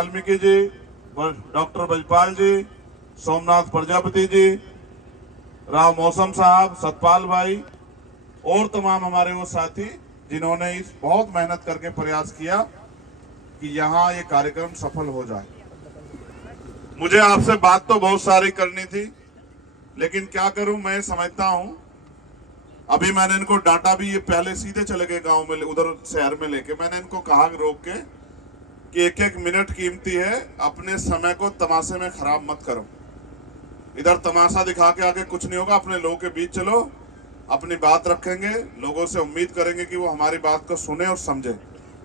Valmiki ji, doctor बजपाल जी, सोमनाथ प्रजापति जी, राव मौसम साहब, सतपाल भाई और तमाम हमारे वो साथी जिन्होंने इस बहुत मेहनत करके प्रयास किया कि यहाँ ये कार्यक्रम सफल हो जाए। मुझे आपसे बात तो बहुत सारी करनी थी, लेकिन क्या करूं, मैं समझता हूं अभी मैंने इनको डांटा भी, ये पहले सीधे चले गए गांव में, उधर शहर में लेके। मैंने इनको कहा रोक के कि एक एक मिनट कीमती है, अपने समय को तमाशे में खराब मत करो। इधर तमाशा दिखा के आगे कुछ नहीं होगा। अपने लोगों के बीच चलो, अपनी बात रखेंगे, लोगों से उम्मीद करेंगे कि वो हमारी बात को सुने और समझे।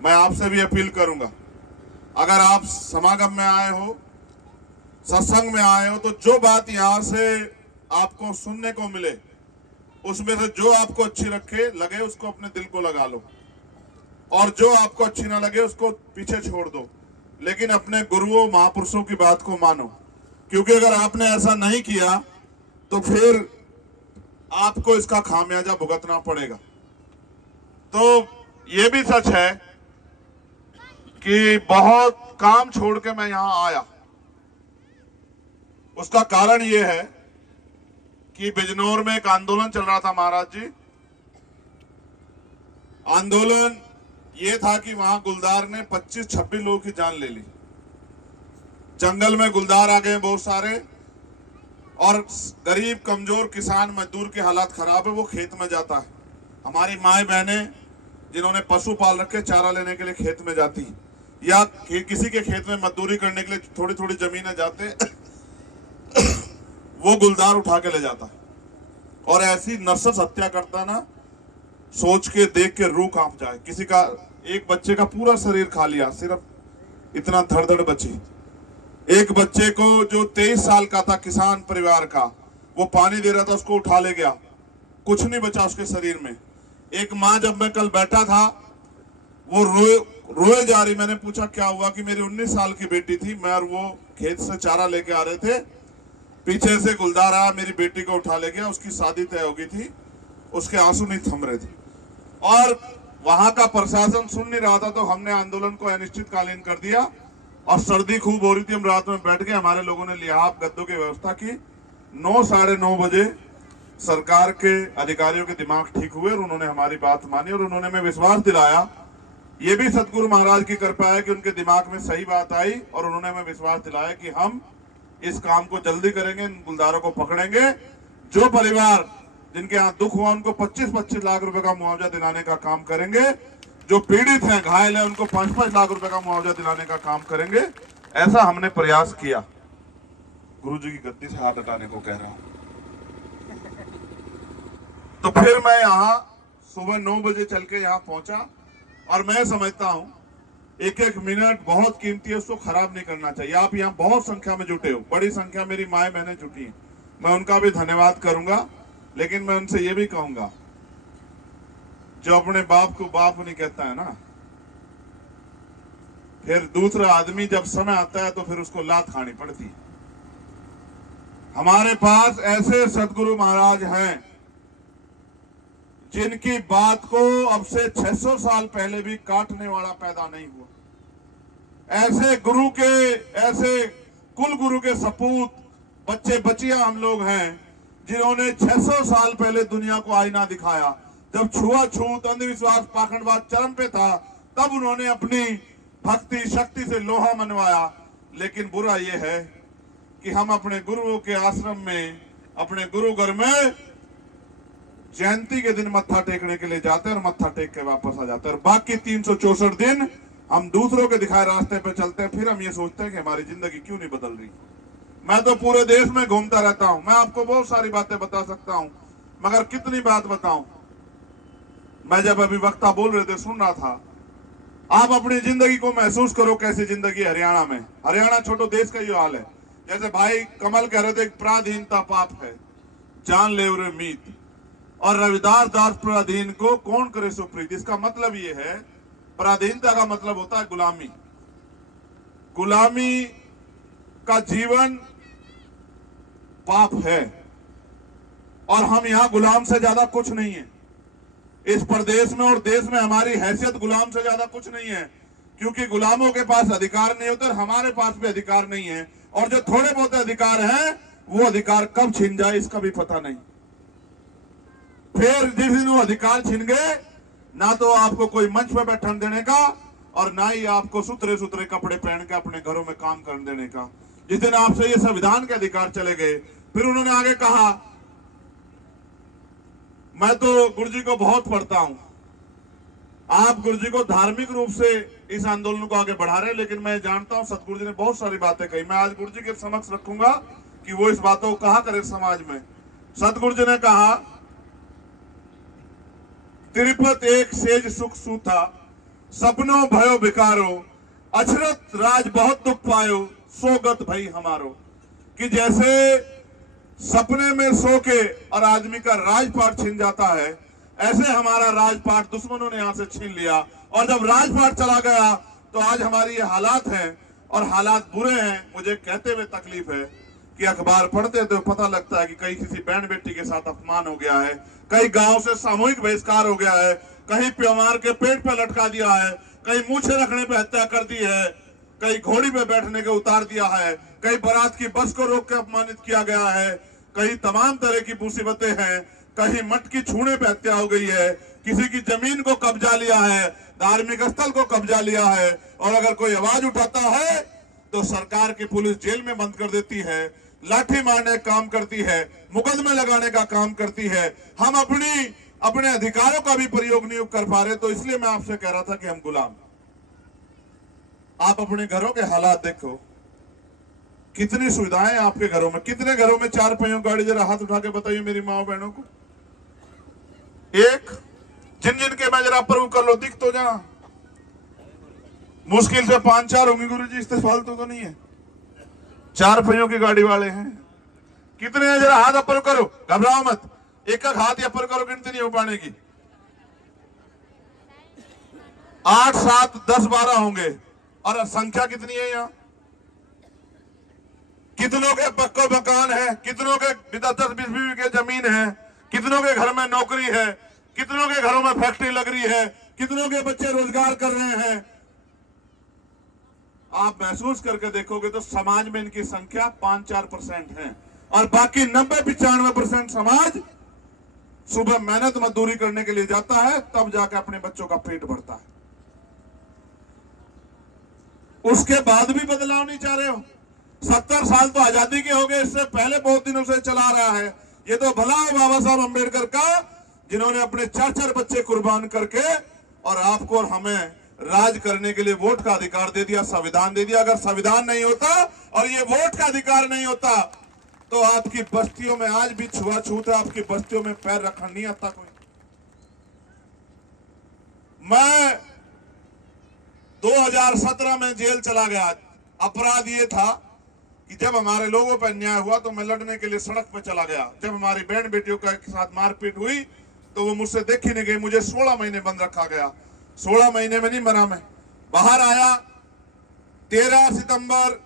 मैं आपसे भी अपील करूंगा, अगर आप समागम में आए हो, सत्संग में आए हो, तो जो बात यहां से आपको सुनने को मिले उसमें से जो आपको अच्छी लगे उसको अपने दिल को लगा लो, और जो आपको अच्छी ना लगे उसको पीछे छोड़ दो। लेकिन अपने गुरुओं महापुरुषों की बात को मानो, क्योंकि अगर आपने ऐसा नहीं किया तो फिर आपको इसका खामियाजा भुगतना पड़ेगा। तो ये भी सच है कि बहुत काम छोड़ के मैं यहां आया। उसका कारण ये है कि बिजनौर में एक आंदोलन चल रहा था महाराज जी। आंदोलन ये था कि वहां गुलदार ने 25-26 लोगों की जान ले ली। जंगल में गुलदार आ गए बहुत सारे, और गरीब कमजोर किसान मजदूर के हालात खराब है, वो खेत में जाता है। हमारी माए बहने जिन्होंने पशु पाल रखे, चारा लेने के लिए खेत में जाती, या किसी के खेत में मजदूरी करने के लिए थोड़ी थोड़ी जमीनें जाते वो गुलदार उठा के ले जाता, और ऐसी नरसस हत्या करता ना, सोच के देख के रूह कांप जाए। किसी का एक बच्चे का पूरा शरीर खा लिया, सिर्फ इतना धड़ बची। एक बच्चे को जो 23 साल का था, किसान परिवार का, वो पानी दे रहा था, उसको उठा ले गया, कुछ नहीं बचा उसके शरीर में। एक माँ, जब मैं कल बैठा था, वो रोए जा रही। मैंने पूछा क्या हुआ, कि मेरी 19 साल की बेटी थी, मैं और वो खेत से चारा लेके आ रहे थे, पीछे से गुलदार आया, मेरी बेटी को उठा ले गया। उसकी शादी तय हो गई थी, उसके आंसू नहीं थम रहे थे, और वहां का प्रशासन सुन नहीं रहा था। तो हमने आंदोलन को अनिश्चितकालीन कर दिया, और सर्दी खूब हो रही थी, हम रात में बैठ गए। हमारे लोगों ने लिहाफ गद्दों की व्यवस्था की। 9 साढ़े 9 बजे सरकार के अधिकारियों के दिमाग ठीक हुए, और उन्होंने हमारी बात मानी, और उन्होंने हमें विश्वास दिलाया। ये भी सतगुरु महाराज की कृपा है कि उनके दिमाग में सही बात आई, और उन्होंने हमें विश्वास दिलाया कि हम इस काम को जल्दी करेंगे, इन गुलदारों को पकड़ेंगे। जो परिवार जिनके यहाँ दुख हुआ, उनको 25-25 लाख रुपए का मुआवजा दिलाने का काम करेंगे। जो पीड़ित हैं, घायल हैं, उनको 5-5 लाख रुपए का मुआवजा दिलाने का काम करेंगे। ऐसा हमने प्रयास किया। गुरुजी की गद्दी से हाथ हटाने को कह रहा हूं। तो फिर मैं यहाँ सुबह 9 बजे चल के यहाँ पहुंचा, और मैं समझता हूं एक एक मिनट बहुत कीमती है, उसको खराब नहीं करना चाहिए। आप यहाँ बहुत संख्या में जुटे हो, बड़ी संख्या मेरी माए बहनें जुटी हैं, मैं उनका भी धन्यवाद करूंगा। लेकिन मैं उनसे ये भी कहूंगा, जो अपने बाप को बाप नहीं कहता है ना, फिर दूसरा आदमी जब समय आता है तो फिर उसको लात खानी पड़ती है। हमारे पास ऐसे सदगुरु महाराज हैं जिनकी बात को अब से 600 साल पहले भी काटने वाला पैदा नहीं हुआ। ऐसे गुरु के, ऐसे कुल गुरु के सपूत बच्चे बच्चियां हम लोग हैं, जिन्होंने 600 साल पहले दुनिया को आईना दिखाया। जब छुआछूत, अंधविश्वास, पाखंडवाद चरम पे था, तब उन्होंने अपनी भक्ति शक्ति से लोहा मनवाया। लेकिन बुरा यह है कि हम अपने गुरुओं के आश्रम में, अपने गुरु घर में जयंती के दिन मत्था टेकने के लिए जाते हैं, और मत्था टेक के वापस आ जाते हैं, और बाकी 364 दिन हम दूसरों के दिखाए रास्ते पे चलते हैं। फिर हम ये सोचते हैं कि हमारी जिंदगी क्यों नहीं बदल रही। मैं तो पूरे देश में घूमता रहता हूं, मैं आपको बहुत सारी बातें बता सकता हूं, मगर कितनी बात बताऊं। मैं जब अभी वक्ता बोल रहे थे, सुन रहा था, आप अपनी जिंदगी को महसूस करो, कैसी जिंदगी हरियाणा में। हरियाणा छोटो, देश का ये हाल है। जैसे भाई कमल कह रहे थे, पराधीनता पाप है, जान ले रे मीत, और रविदास दास पराधीन को कौन करे सुप्रीत। इसका मतलब ये है, पराधीनता का मतलब होता है गुलामी। गुलामी का जीवन पाप है, और हम यहां गुलाम से ज्यादा कुछ नहीं है। इस प्रदेश में और देश में हमारी हैसियत गुलाम से ज्यादा कुछ नहीं है। क्योंकि गुलामों के पास अधिकार नहीं होते, हमारे पास भी अधिकार नहीं है, और जो थोड़े बहुत अधिकार हैं वो अधिकार कब छिन जाए इसका भी पता नहीं। फिर जिस दिन वो अधिकार छिन गए, ना तो आपको कोई मंच पर बैठन देने का और ना ही आपको सुथरे सुथरे कपड़े पहन के अपने घरों में काम करने देने का। जिस दिन आपसे ये संविधान के अधिकार चले गए, फिर उन्होंने आगे कहा, मैं तो गुरु जी को बहुत पढ़ता हूं, आप गुरु जी को धार्मिक रूप से इस आंदोलन को आगे बढ़ा रहे हैं, लेकिन मैं जानता हूं सतगुरु जी ने बहुत सारी बातें कही, मैं आज गुरु जी के समक्ष रखूंगा कि वो इस बातों को कहा करे समाज में। सतगुरु जी ने कहा, तिरुपत एक सेज सुख सूथा, सपनों भयो बिकारो, अछरत राज बहुत दुख पायो, सोगत भई हमारो। कि जैसे सपने में सो के और आदमी का राजपाट छिन जाता है, ऐसे हमारा राजपाट दुश्मनों ने यहां से छीन लिया, और जब राजपाट चला गया तो आज हमारी ये हालात हैं, और हालात बुरे हैं। मुझे कहते हुए तकलीफ है कि अखबार पढ़ते तो पता लगता है कि कहीं किसी बहन बेटी के साथ अपमान हो गया है, कहीं गांव से सामूहिक बहिष्कार हो गया है, कहीं प्यामार के पेट पे लटका दिया है, कहीं मूछे रखने पे हत्या कर दी है, कहीं घोड़ी पे बैठने के उतार दिया है, कहीं बारात की बस को रोक के अपमानित किया गया है, कहीं तमाम तरह की मुसीबतें हैं, कहीं मठ की छूने पे हत्या हो गई है, किसी की जमीन को कब्जा लिया है, धार्मिक स्थल को कब्जा लिया है, और अगर कोई आवाज उठाता है तो सरकार की पुलिस जेल में बंद कर देती है, लाठी मारने का काम करती है, मुकदमे लगाने का काम करती है। हम अपने अधिकारों का भी प्रयोग नहीं कर पा रहे। तो इसलिए मैं आपसे कह रहा था कि हम गुलाम। आप अपने घरों के हालात देखो, कितनी सुविधाएं आपके घरों में, कितने घरों में 4 पहियों गाड़ी, जरा हाथ उठा के बताइए मेरी माओ बहनों को। एक जिन जिन के मैं जरा अप्रूव कर लो, दिख तो जा, मुश्किल से 5-4 होंगी गुरुजी, इससे फालतू तो नहीं है। 4 पहियों की गाड़ी वाले हैं कितने हैं, जरा हाथ अप्रूव करो, घबराओ मत, एक हाथ अप्रूव करो, गिनती नहीं हो पाने की। 8, 7, 10, 12 होंगे। और संख्या कितनी है यहाँ? कितनों के पक्के मकान है, कितनों के 10-20 बीघे के जमीन है, कितनों के घर में नौकरी है, कितनों के घरों में फैक्ट्री लग रही है, कितनों के बच्चे रोजगार कर रहे हैं। आप महसूस करके देखोगे तो समाज में इनकी संख्या 5-4% है, और बाकी 90-95% समाज सुबह मेहनत मजदूरी करने के लिए जाता है, तब जाकर अपने बच्चों का पेट भरता है। उसके बाद भी बदलाव नहीं चाह रहे हो। 70 साल तो आजादी के हो गए, इससे पहले बहुत दिनों से चला रहा है। ये तो भला है बाबा साहब अम्बेडकर का, जिन्होंने अपने 4-4 बच्चे कुर्बान करके और आपको और हमें राज करने के लिए वोट का अधिकार दे दिया, संविधान दे दिया। अगर संविधान नहीं होता और ये वोट का अधिकार नहीं होता तो आपकी बस्तियों में आज भी छुआछूत है, आपकी बस्तियों में पैर रखा नहीं आता कोई। मैं 2017 में जेल चला गया। अपराध ये था कि जब हमारे लोगों पर अन्याय हुआ तो मैं लड़ने के लिए सड़क पर चला गया। जब हमारी बहन बेटियों के साथ मारपीट हुई तो वो मुझसे देखी नहीं गई, मुझे 16 महीने बंद रखा गया। 16 महीने में नहीं बना, मैं बाहर आया 13 सितंबर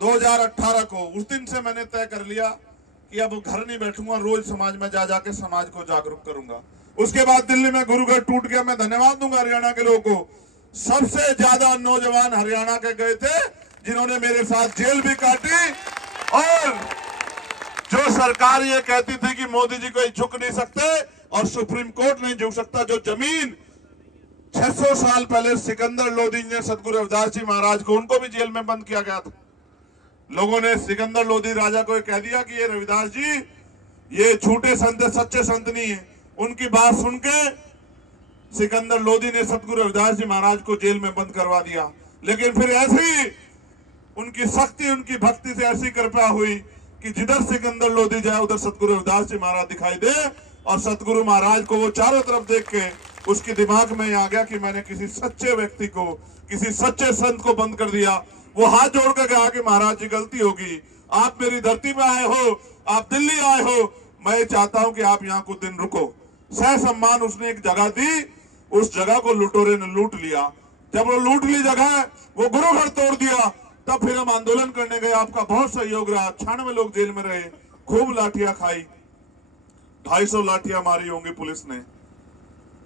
2018 को। उस दिन से मैंने तय कर लिया कि अब घर नहीं बैठूंगा, रोज समाज में जा जाके समाज को जागरूक करूंगा। उसके बाद दिल्ली में गुरुगढ़ टूट गया। मैं धन्यवाद दूंगा हरियाणा के लोगों को, सबसे ज्यादा नौजवान हरियाणा के गए थे जिन्होंने मेरे साथ जेल भी काटी। और जो सरकार ये कहती थी कि मोदी जी कोई झुक नहीं सकते और सुप्रीम कोर्ट नहीं झुक सकता, जो जमीन 600 साल पहले सिकंदर लोधी ने सतगुरु रविदास जी महाराज को, उनको भी जेल में बंद किया गया था। लोगों ने सिकंदर लोधी राजा को कह दिया कि ये रविदास जी ये झूठे संत है, सच्चे संत नहीं है। उनकी बात सुन के सिकंदर लोधी ने सतगुरु रविदास जी महाराज को जेल में बंद करवा दिया। लेकिन फिर ऐसी उनकी शक्ति, उनकी भक्ति से ऐसी कृपा हुई कि जिधर सिकंदर लोधी जाए उधर सतगुरु रविदास जी महाराज दिखाई दे। और सतगुरु महाराज को वो चारों तरफ देख के उसके दिमाग में आ गया कि मैंने किसी सच्चे व्यक्ति को, किसी सच्चे संत को बंद कर दिया। वो हाथ जोड़ कर कहा कि महाराज जी गलती होगी, आप मेरी धरती पे आए हो, आप दिल्ली आए हो, मैं चाहता हूं कि आप यहाँ कुछ दिन रुको। सह सम्मान उसने एक जगह दी, उस जगह को लुटेरे ने लूट लिया। जब वो लूट ली जगह, वो गुरुघर तोड़ दिया, तब फिर हम आंदोलन करने गए। आपका बहुत सहयोग रहा, 96 लोग जेल में रहे, खूब लाठियां खाई, 250 लाठियां मारी होंगी पुलिस ने।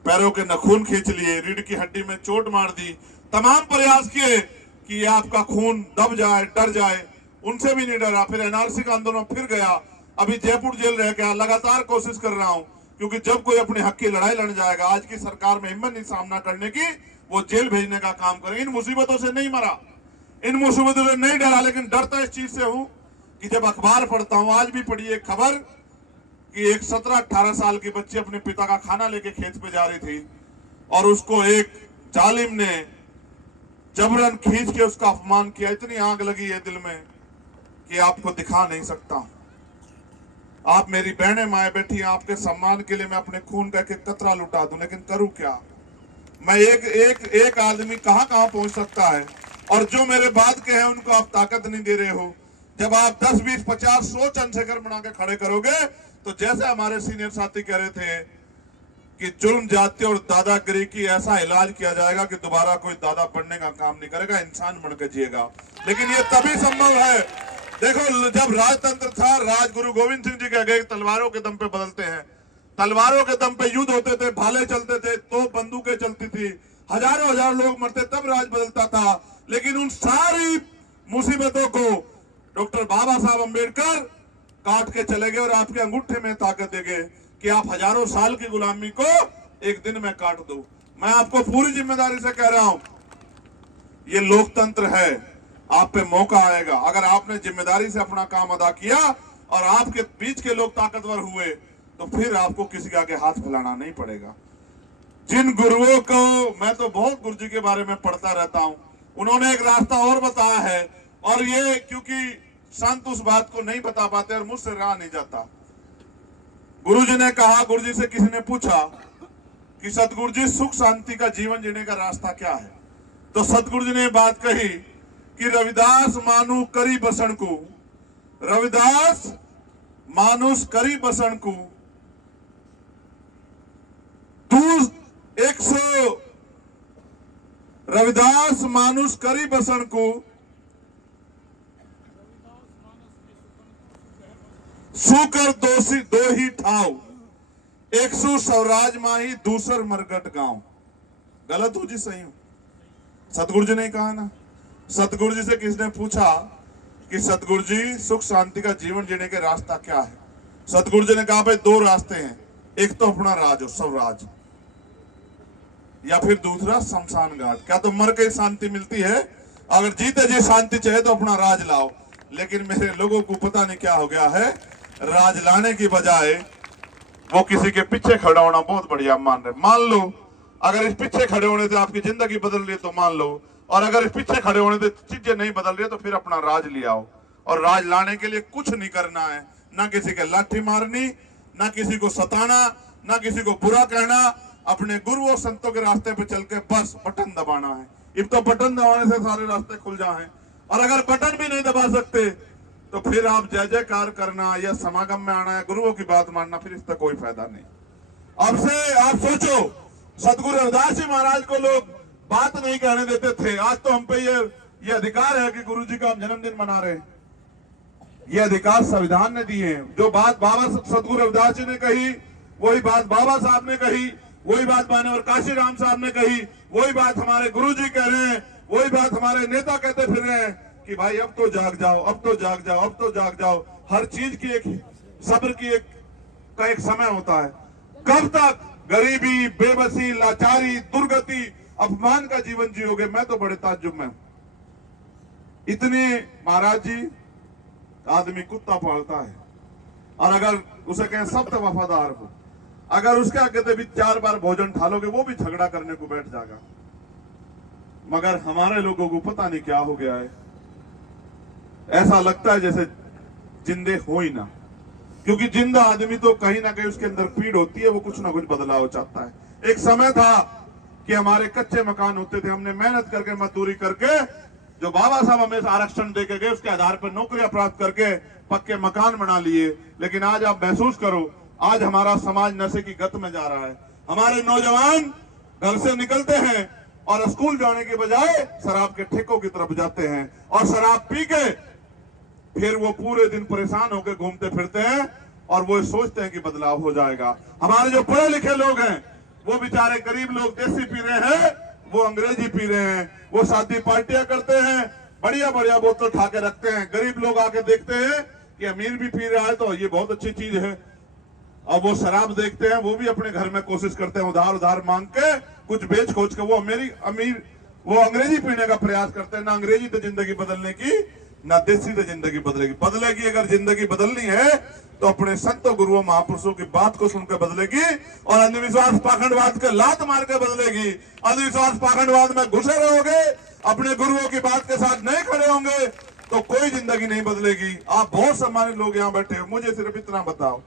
पैरों के नखून खींच लिए, रीढ़ की हड्डी में चोट मार दी, तमाम प्रयास किए कि ये आपका खून दब जाए, डर जाए, उनसे भी नहीं डरा। फिर एनआरसी का आंदोलन फिर गया, अभी जयपुर जेल रह गया। लगातार कोशिश कर रहा हूं, क्योंकि जब कोई अपने हक की लड़ाई लड़ जाएगा, आज की सरकार में हिम्मत नहीं सामना करने की, वो जेल भेजने का काम करे। इन मुसीबतों से नहीं मरा, इन मुसीबतों से नहीं डरा, लेकिन डरता इस चीज से हूं कि जब अखबार पढ़ता हूं, आज भी पढ़ी एक खबर कि एक 17-18 साल की बच्ची अपने पिता का खाना लेके खेत पे जा रही थी और उसको एक जालिम ने जबरन खींच के उसका अपमान किया। इतनी आग लगी है दिल में कि आपको दिखा नहीं सकता। आप मेरी बहनें माए बैठी, आपके सम्मान के लिए मैं अपने खून का एक कतरा लुटा दूं, लेकिन करूं क्या? मैं एक आदमी कहां कहां पहुंच सकता है, और जो मेरे बाद के हैं उनको आप ताकत नहीं दे रहे हो। जब आप 10, 20, 50, 100 चंद्रशेखर बना के खड़े करोगे, तो जैसे हमारे सीनियर साथी कह रहे थे कि जुल्म जाति और दादागिरी की ऐसा इलाज किया जाएगा कि दोबारा कोई दादा बनने का काम नहीं करेगा, इंसान बनकर जिएगा। लेकिन ये तभी संभव है। देखो, जब राजतंत्र था, राजगुरु गोविंद सिंह जी कह गए तलवारों के दम पे बदलते हैं। तलवारों के दम पे युद्ध होते थे, भाले चलते थे, तो बंदूकें चलती थी, हजारों हजार लोग मरते, तब राज बदलता था। लेकिन उन सारी मुसीबतों को डॉक्टर बाबा साहब अम्बेडकर काट के चले गए, और आपके अंगूठे में ताकत दे गए कि आप हजारों साल की गुलामी को एक दिन में काट दो। मैं आपको पूरी जिम्मेदारी से कह रहा हूं, ये लोकतंत्र है, आप पे मौका आएगा। अगर आपने जिम्मेदारी से अपना काम अदा किया और आपके बीच के लोग ताकतवर हुए, तो फिर आपको किसी के आगे हाथ फैलाना नहीं पड़ेगा। जिन गुरुओं को, मैं तो बहुत गुरु जी के बारे में पढ़ता रहता हूं, उन्होंने एक रास्ता और बताया है, और ये क्योंकि संत उस बात को नहीं बता पाते और मुझसे रहा नहीं जाता। गुरुजी ने कहा, गुरुजी से किसी ने पूछा कि सतगुरु जी, सुख शांति का जीवन जीने का रास्ता क्या है? तो सतगुरु जी ने बात कही कि रविदास मानु करी बसन को, रविदास मानुष करी बसन को, रविदास मानुष करी बसन को, सुकर दोषी दो ही ठाव, 100 स्वराज माही दूसर मरगट गांव। गलत हो जी, सही हो? सतगुरु जी ने कहा ना। सतगुरु जी से किसने पूछा कि सतगुरु जी, सुख शांति का जीवन जीने के रास्ता क्या है? सतगुरु जी ने कहा, भाई 2 रास्ते हैं, एक तो अपना राज हो, स्वराज, या फिर दूसरा शमशान घाट। क्या तो मर के शांति मिलती है? अगर जीते जी शांति चाहिए तो अपना राज लाओ। लेकिन मेरे लोगों को पता नहीं क्या हो गया है, राज लाने की बजाय वो किसी के पीछे खड़ा होना बहुत बढ़िया मान रहे। मान लो अगर इस पीछे खड़े होने से आपकी जिंदगी बदल रही है तो मान लो, और अगर इस पीछे खड़े होने से चीजें नहीं बदल रही है तो फिर अपना राज ले आओ। और राज लाने के लिए कुछ नहीं करना है, ना किसी के लाठी मारनी, ना किसी को सताना, ना किसी को बुरा कहना, अपने गुरु और संतों के रास्ते पे चल के बस बटन दबाना है। अब तो बटन दबाने से सारे रास्ते खुल जाए, और अगर बटन भी नहीं दबा सकते तो फिर आप जय जयकार करना या समागम में आना है, गुरुओं की बात मानना, फिर इसका कोई फायदा नहीं। अब से आप सोचो, सतगुरु रविदास जी महाराज को लोग बात नहीं कहने देते थे, आज तो हम पे ये अधिकार है कि गुरु जी का हम जन्मदिन मना रहे हैं। ये अधिकार संविधान ने दिए हैं। जो बात बाबा सतगुरु रविदास जी ने कही, वही बात बाबा साहब ने कही, वही बात मान्यवर काशी राम साहब ने कही, वही बात हमारे गुरु जी कह रहे हैं, वही बात हमारे नेता कहते फिर रहे हैं कि भाई अब तो जाग जाओ, अब तो जाग जाओ, अब तो जाग जाओ। हर चीज की एक सब्र की एक समय होता है। कब तक गरीबी, बेबसी, लाचारी, दुर्गति, अपमान का जीवन जियोगे? मैं तो बड़े ताज्जुब में हूं। इतने महाराज जी, आदमी कुत्ता पालता है, और अगर उसे कहें सब तो वफादार हो, अगर उसके आगे भी 4 बार भोजन ठालोगे वो भी झगड़ा करने को बैठ जाएगा। मगर हमारे लोगों को पता नहीं क्या हो गया है, ऐसा लगता है जैसे जिंदे हो ही ना। क्योंकि जिंदा आदमी तो कहीं ना कहीं उसके अंदर पीड़ होती है, वो कुछ ना कुछ बदलाव चाहता है। एक समय था कि हमारे कच्चे मकान होते थे, हमने मेहनत करके, मजदूरी करके, जो बाबा साहब हमें आरक्षण देके गए उसके आधार पर नौकरियां प्राप्त करके पक्के मकान बना लिए। लेकिन आज आप महसूस करो, आज हमारा समाज नशे की गत में जा रहा है। हमारे नौजवान घर से निकलते हैं और स्कूल जाने के बजाय शराब के ठेकों की तरफ जाते हैं, और शराब पी के फिर वो पूरे दिन परेशान होकर घूमते फिरते हैं, और वो सोचते हैं कि बदलाव हो जाएगा। हमारे जो पढ़े लिखे लोग हैं, वो बेचारे गरीब लोग देसी पी रहे हैं, वो अंग्रेजी पी रहे हैं। वो शादी पार्टियां करते हैं, बढ़िया बढ़िया बोतल उठा के रखते हैं। गरीब लोग आके देखते हैं कि अमीर भी पी रहा है तो ये बहुत अच्छी चीज है। अब वो शराब देखते हैं, वो भी अपने घर में कोशिश करते हैं उधार उधार मांग के कुछ बेच खोज के वो अमीर वो अंग्रेजी पीने का प्रयास करते हैं। ना अंग्रेजी तो जिंदगी बदलने की, ना देसी तो जिंदगी बदलेगी। अगर जिंदगी बदलनी है तो अपने संतों गुरुओं महापुरुषों की बात को सुनकर बदलेगी, और अंधविश्वास पाखंडवाद के लात मार के बदलेगी। अंधविश्वास पाखंडवाद में घुसे रहोगे, अपने गुरुओं की बात के साथ नहीं खड़े होंगे तो कोई जिंदगी नहीं बदलेगी। आप बहुत सम्मानित लोग यहाँ बैठे हो, मुझे सिर्फ इतना बताओ,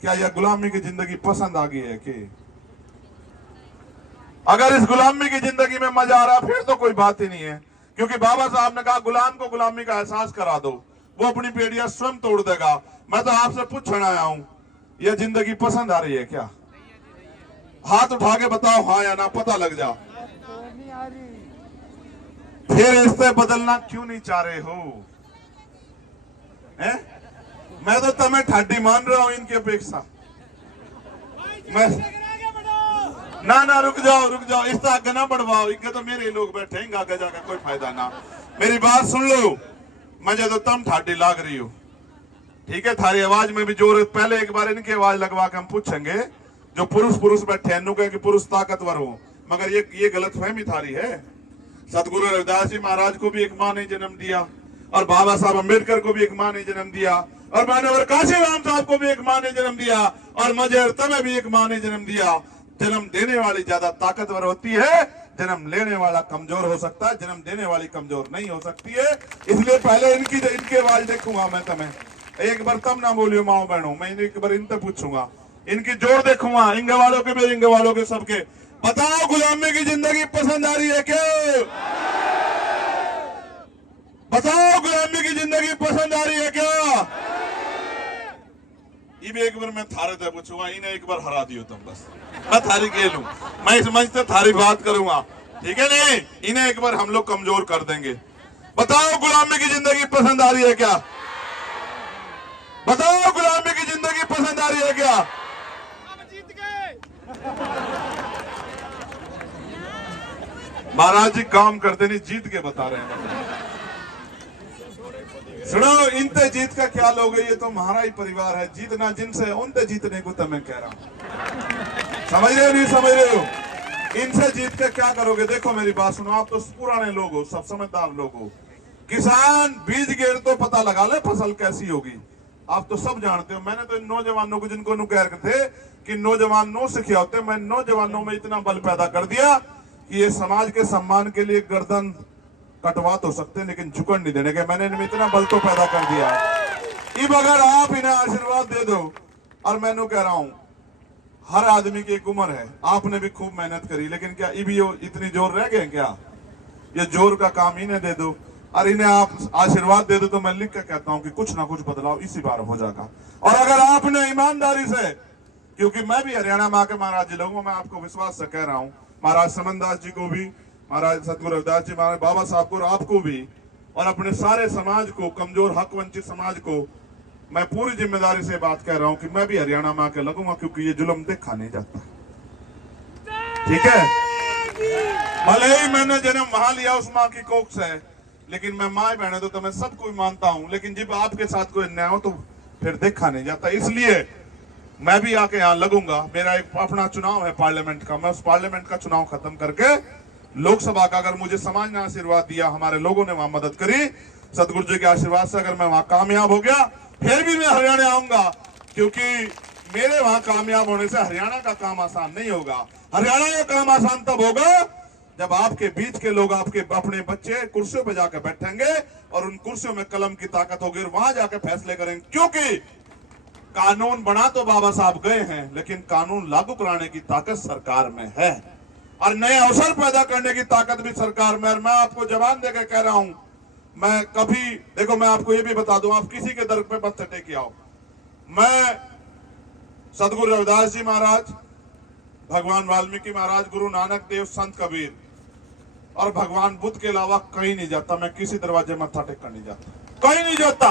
क्या यह गुलामी की जिंदगी पसंद आ गई है कि? अगर इस गुलामी की जिंदगी में मजा आ रहा फिर तो कोई बात ही नहीं है, क्योंकि बाबा साहब ने कहा गुलाम को गुलामी का एहसास करा दो, वो अपनी बेड़ियां स्वयं तोड़ देगा। मैं तो आपसे पूछने आया हूं, यह जिंदगी पसंद आ रही है क्या? हाथ उठा के बताओ हाँ या ना, पता लग जा। फिर रिश्ते बदलना क्यों नहीं चाह रहे हो? है? मैं तो तुम्हें ठाडी मान रहा हूं इनकी अपेक्षा। मैं ना रुक जाओ, इस तरह आगे ना बढ़वाओ, इनके तो मेरे लोग बैठे हैं, आगे जाकर कोई फायदा ना। मेरी बात सुन लो, मुझे तो तम ठाडी लाग रही हो, ठीक है? थारी आवाज में भी जोर। पहले एक बार इनकी आवाज लगवा के हम पूछेंगे, जो पुरुष बैठे हैं कि पुरुष ताकतवर हो, मगर ये गलत फहमी थारी है। सतगुरु रविदास जी महाराज को भी एक माँ ने जन्म दिया, और बाबा साहब अम्बेडकर को भी एक माँ ने जन्म दिया, और मानवर काशीराम साहब को भी एक माँ ने जन्म दिया, और मुझे तुम्हें भी एक माँ ने जन्म दिया। जन्म देने वाली ज्यादा ताकतवर होती है, जन्म लेने वाला कमजोर हो सकता है, जन्म देने वाली कमजोर नहीं हो सकती है। इसलिए पहले इनकी आवाज देखूंगा मैं तुम्हें। एक बार तब ना बोलियो माओ बहनों, मैं एक बार इनसे पूछूंगा, इनकी जोर देखूंगा, इंगे वालों के भी, इंगे वालों के सबके। बताओ गुलामी की जिंदगी पसंद आ रही है क्या? बताओ गुलामी की जिंदगी पसंद आ रही है क्या? ये भी एक बार मैं थारे से पूछूंगा, इन्हें एक बार हरा दियो तुम, बस मैं थारी खेलूं, मैं इस मंच से थारी बात करूंगा, ठीक है? नहीं, इन्हें एक बार हम लोग कमजोर कर देंगे। बताओ गुलामी की जिंदगी पसंद आ रही है क्या? बताओ गुलामी की जिंदगी पसंद आ रही है क्या? महाराज जी काम करते नहीं, जीत के बता रहे हैं। सुनो, इनते जीत का क्या लोगे? ये तो हमारा ही परिवार है, जीतना जिनसे उनते जीतने को तो मैं कह रहा हूं। समझ रहे हो नहीं समझ रहे हो? इनसे जीत के क्या करोगे? देखो मेरी बात सुनो, आप तो पुराने लोग हो, सब समझदार लोग हो। किसान बीज गेर तो पता लगा ले फसल कैसी होगी, आप तो सब जानते हो। मैंने तो इन नौजवानों को, जिनको नु कह रहे थे कि नौजवान नो सिखे होते, मैं नौजवानों में इतना बल पैदा कर दिया कि ये समाज के सम्मान के लिए गर्दन कटवा तो सकते लेकिन झुकन नहीं देने के, मैंने इनमें इतना बल तो पैदा कर दिया। अब अगर आप इन्हें आशीर्वाद दे दो, और मैं कह रहा हूं हर आदमी की एक उम्र है, आपने भी खूब मेहनत करी, लेकिन क्या इतनी जोर रह गए क्या? ये जोर का काम इन्हें दे दो और इन्हें आप आशीर्वाद दे दो, तो मैं लिख के कहता हूं कि कुछ ना कुछ बदलाव इसी बार हो जाएगा। और अगर आपने ईमानदारी से, क्योंकि मैं भी हरियाणा माँ के महाराज जी लोगों, मैं आपको विश्वास से कह रहा हूं, महाराज समनदास जी को भी, महाराज सतगुरु रविदास जी महाराज, बाबा साहब को और आपको भी, और अपने सारे समाज को, कमजोर हक वंचित समाज को मैं पूरी जिम्मेदारी से बात कह रहा हूं कि मैं भी हरियाणा माँ के लगूंगा, क्योंकि ये जुल्म देखा नहीं जाता, ठीक है? भले ही मैंने जन्म वहां लिया उस माँ की कोख से, लेकिन मैं माँ बहने तो मैं सबको मानता हूं, लेकिन जब आपके साथ कोई अन्याय हो तो फिर देखा नहीं जाता। इसलिए मैं भी आके यहाँ लगूंगा। मेरा एक अपना चुनाव है पार्लियामेंट का, मैं उस पार्लियामेंट का चुनाव खत्म करके लोकसभा का, अगर मुझे समाज ने आशीर्वाद दिया, हमारे लोगों ने वहां मदद करी, सतगुरु जी के आशीर्वाद से अगर मैं वहां कामयाब हो गया, फिर भी मैं हरियाणा आऊंगा, क्योंकि मेरे वहां कामयाब होने से हरियाणा का काम आसान नहीं होगा। हरियाणा का काम आसान तब होगा जब आपके बीच के लोग, आपके अपने बच्चे कुर्सियों पे जाकर बैठेंगे और उन कुर्सियों में कलम की ताकत होगी, और वहां जाकर फैसले करेंगे। क्योंकि कानून बना तो बाबा साहब गए हैं, लेकिन कानून लागू कराने की ताकत सरकार में है, और नए अवसर पैदा करने की ताकत भी सरकार में। और मैं आपको जवान देकर कह रहा हूं, मैं कभी, देखो मैं आपको ये भी बता दूं, आप किसी के दर पे मत टेके आओ। मैं सतगुरु रविदास जी महाराज, भगवान वाल्मीकि महाराज, गुरु नानक देव, संत कबीर और भगवान बुद्ध के अलावा कहीं नहीं जाता। मैं किसी दरवाजे मत्था टेक कर नहीं जाता, कहीं नहीं जाता,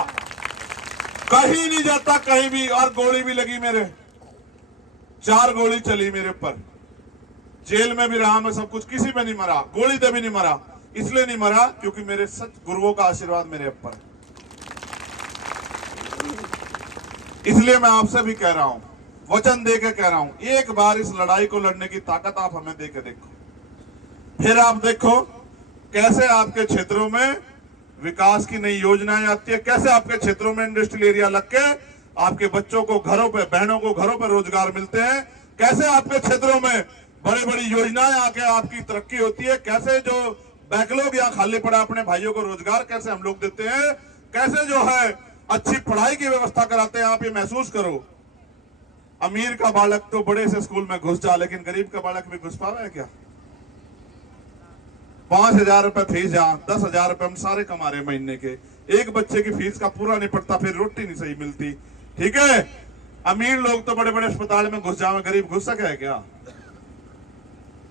कहीं नहीं जाता, कहीं भी। और गोली भी लगी मेरे, 4 गोली चली मेरे ऊपर, जेल में भी रहा मैं, सब कुछ, किसी में नहीं मरा, गोली से भी नहीं मरा। इसलिए नहीं मरा क्योंकि मेरे सच गुरुओं का आशीर्वाद मेरे ऊपर है। इसलिए मैं आपसे भी कह रहा हूं, वचन दे के कह रहा हूं, एक बार इस लड़ाई को लड़ने की ताकत आप हमें दे के देखो। फिर आप देखो कैसे आपके क्षेत्रों में विकास की नई योजनाएं आती है, कैसे आपके क्षेत्रों में इंडस्ट्रियल एरिया लग के आपके बच्चों को घरों पे, बहनों को घरों पे रोजगार मिलते हैं, कैसे आपके क्षेत्रों में बड़ी बड़ी योजनाएं आके आपकी तरक्की होती है, कैसे जो बैकलॉग या खाली पड़ा अपने भाइयों को रोजगार कैसे हम लोग देते हैं, कैसे जो है अच्छी पढ़ाई की व्यवस्था कराते हैं। आप ये महसूस करो, अमीर का बालक तो बड़े से स्कूल में घुस जा, लेकिन गरीब का बालक भी घुस पा रहा है क्या? 5,000 रुपए फीस, जहां 10,000 रुपए हम सारे कमा रहे महीने के, एक बच्चे की फीस का पूरा नहीं पड़ता, फिर रोटी नहीं सही मिलती। ठीक है, अमीर लोग तो बड़े बड़े अस्पताल में घुस जाए, गरीब घुस सके है क्या?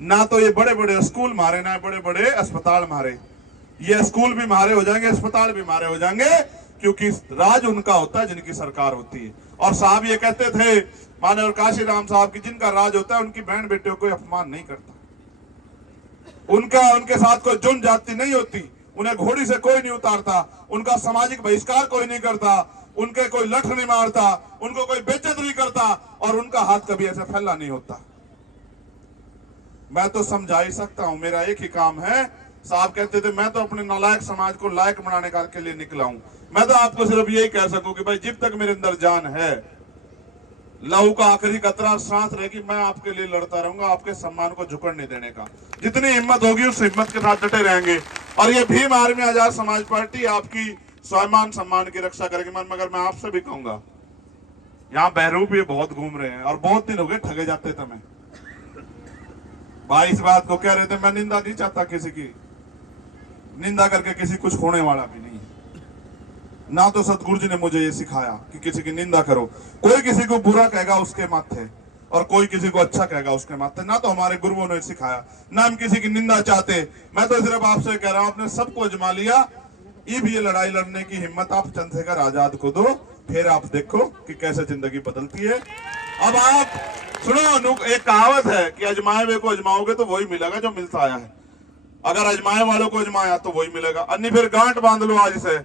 ना तो ये बड़े बड़े स्कूल मारे, ना बड़े बड़े अस्पताल मारे। ये स्कूल भी मारे हो जाएंगे, अस्पताल भी मारे हो जाएंगे, क्योंकि राज उनका होता है जिनकी सरकार होती है। और साहब ये कहते थे मानव काशीराम साहब की, जिनका राज होता है उनकी बहन बेटियों को अपमान नहीं करता, उनके साथ कोई जुन जाति नहीं होती, उन्हें घोड़ी से कोई नहीं उतारता, उनका सामाजिक बहिष्कार कोई नहीं करता, उनके कोई लठ नहीं मारता, उनको कोई बेइज्जत नहीं करता, और उनका हाथ कभी ऐसे फैला नहीं होता। मैं तो समझा ही सकता हूं, मेरा एक ही काम है। साहब कहते थे मैं तो अपने नालायक समाज को लायक बनाने के लिए निकला हूं। मैं तो आपको सिर्फ यही कह सकूं कि भाई जब तक मेरे अंदर जान है, लहू का आखिरी कतरा सांस रहेगी, मैं आपके लिए लड़ता रहूंगा, आपके सम्मान को झुकड़ नहीं देने का। जितनी हिम्मत होगी उस हिम्मत के साथ डटे रहेंगे। और ये भीम आर्मी आजाद समाज पार्टी आपकी स्वाभिमान सम्मान की रक्षा करेगी। मगर मैं आपसे भी कहूंगा, यहाँ बहरूप भी बहुत घूम रहे हैं और बहुत दिन हो गए ठगे जाते थे। मैं भाई इस बात को कह रहे थे, मैं निंदा नहीं चाहता किसी की, निंदा करके किसी कुछ होने वाला भी नहीं, ना तो सतगुरु जी ने मुझे ये सिखाया कि किसी की निंदा करो। कोई किसी को बुरा कहेगा उसके माथे, और कोई किसी को अच्छा कहेगा उसके माथे, ना तो हमारे गुरुओं ने सिखाया, ना हम किसी की निंदा चाहते। मैं तो सिर्फ आपसे कह रहा हूं, आपने सबको अजमा लिया, ये लड़ाई लड़ने की हिम्मत आप चंद्रशेखर आजाद को दो, फिर आप देखो कि कैसे जिंदगी बदलती है। अब आप सुनो, एक कहावत है कि अजमाए हुए को अजमाओगे तो वही मिलेगा जो मिलता आया है। अगर अजमाए वालों को अजमाया तो वही मिलेगा, अन्य फिर गांठ बांध लो आज से।